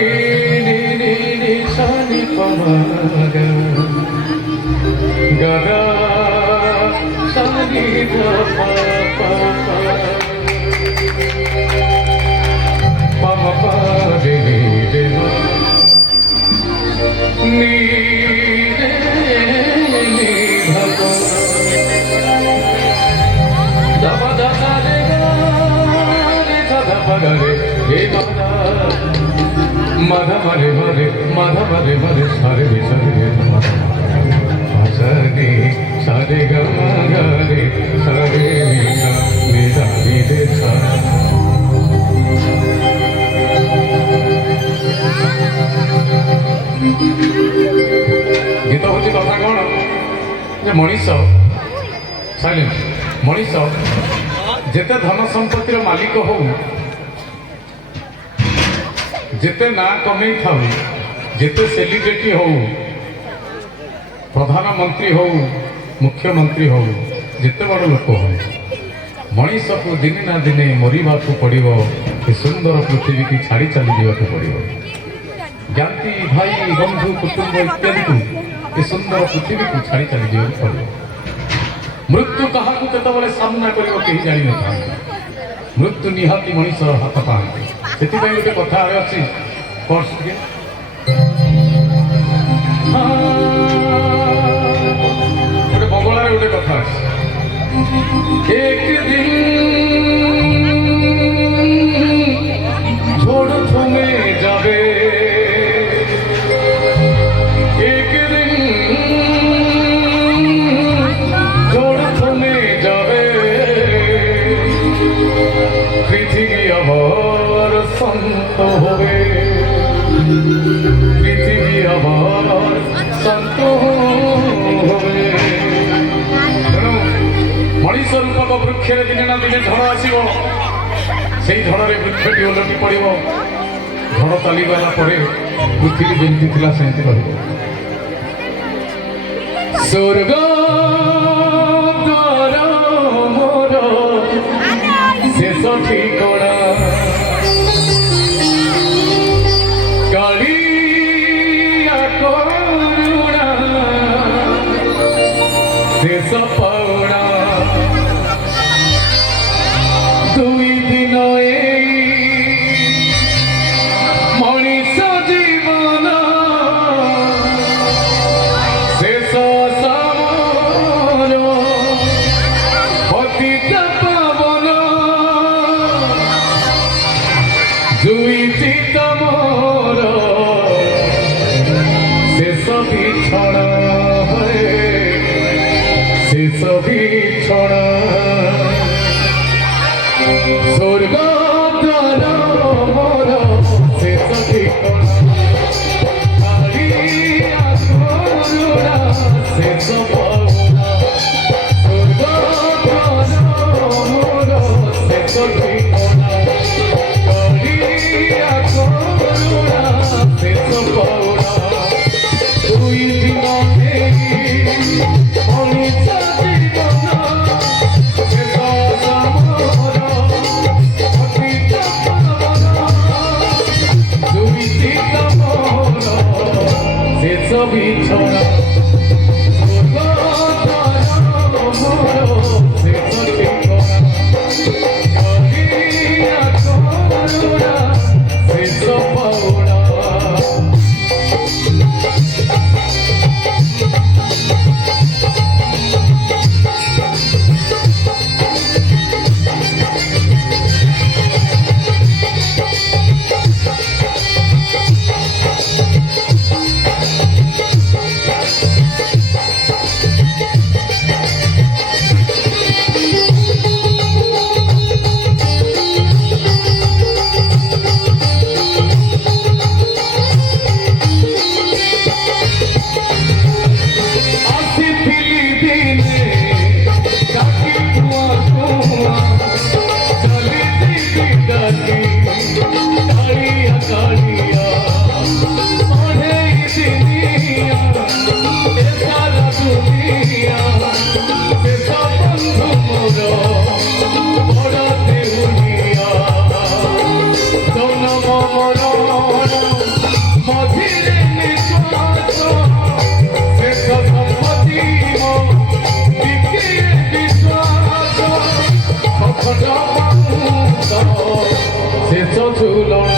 রে রে রে রে সানি পমা গা গা সানি পা পা পা পা পা রে রে মা নি রে নি ধা পা দাবা দাদা রে রে হে মাধা মারে মারে মাধা মারে মারে সারে রে সারে রে সারে সারে গা রে সারে মেরা রে সা গীত হচ্ছে কথা কଣ যে মଣିଷ ସାଇଲେଣ୍ଟ ମଣିଷ ଯେତେ ଧନ ସମ୍ପତ୍ତିର ମାଲିକ ହଉ ଯେତେ ନାଁ କମେଇ ଥାଉ ଯେତେ ସେଲିବ୍ରିଟି ହଉ ପ୍ରଧାନମନ୍ତ୍ରୀ ହଉ ମୁଖ୍ୟମନ୍ତ୍ରୀ ହଉ ଯେତେ ବଡ଼ ଲୋକ ହଉ ମଣିଷକୁ ଦିନେ ନା ଦିନେ ମରିବାକୁ ପଡ଼ିବ ଏ ସୁନ୍ଦର ପୃଥିବୀକି ଛାଡ଼ି ଚାଲିଯିବାକୁ ପଡ଼ିବ ଜ୍ଞାତି ଭାଇ ବନ୍ଧୁ କୁଟୁମ୍ବ ଇତ୍ୟାଦିକୁ ଏ ସୁନ୍ଦର ପୃଥିବୀକୁ ଛାଡ଼ି ଚାଲିଯିବାକୁ ପଡ଼ିବ ମୃତ୍ୟୁ କାହାକୁ କେତେବେଳେ ସାମ୍ନା କରିବ କେହି ଜାଣିନଥାନ୍ତି ମୃତ୍ୟୁ ନିହାତି ମଣିଷର ହାତ ପାଆନ୍ତି ସେଥିପାଇଁ ଗୋଟେ କଥା ଅଛି ଗୋଟେ ବଙ୍ଗଳାରେ ଗୋଟେ କଥା ଅଛି ଏକ ଦିନ ঝড় থমে যাবে এক দিন ঝড় থমে যাবে পৃথিবী আবার শান্ত হবে পৃথিবী আবার শান্ত হবে তেଣୁ ମଣିଷ ରୂପକ ବୃକ୍ଷରେ ଦିନେ ନା ଦିନେ ଝଡ଼ ଆସିବ সেই ঝড়ରେ ବୃକ୍ଷଟି ଓଲଟି ପଡ଼ିବ ଝଡ଼ ଚାଲିଗଲା ପରେ ପୃଥିବୀ ଯେମିତି ଥିଲା ସେମିତି ରହିବ ସ୍ୱର୍ଗ ଦ୍ୱାର ମୋର ଶେଷ ଠିକଣା କାଳିଆ କରୁଣା ଶେଷ ପାଉଣା ଦୁଇ ଦିନ ମଣିଷ ଜୀବନ ଶେଷ ସମର ପତିତ ପାବନ ଜୁଇଛି ତମର ଶେଷ ବିଛଣ ଶେଷ ବିଛଣ স্বর্গ দ্বার মোর শেষ ঠিকনা কালিয়া করুণা শেষ পাওনা স্বর্গ দ্বার মোর শেষ ঠিকনা কালিয়া করুণা শেষ পাওনা দুই দিন মনিষ জীবন শেষ সমর ଶେଷ ବିଛଣା ଶେଷ ଠିକଣା କାଳିଆ କରୁଣା ଶେଷ ପାଉଣା ଝୁଲଣ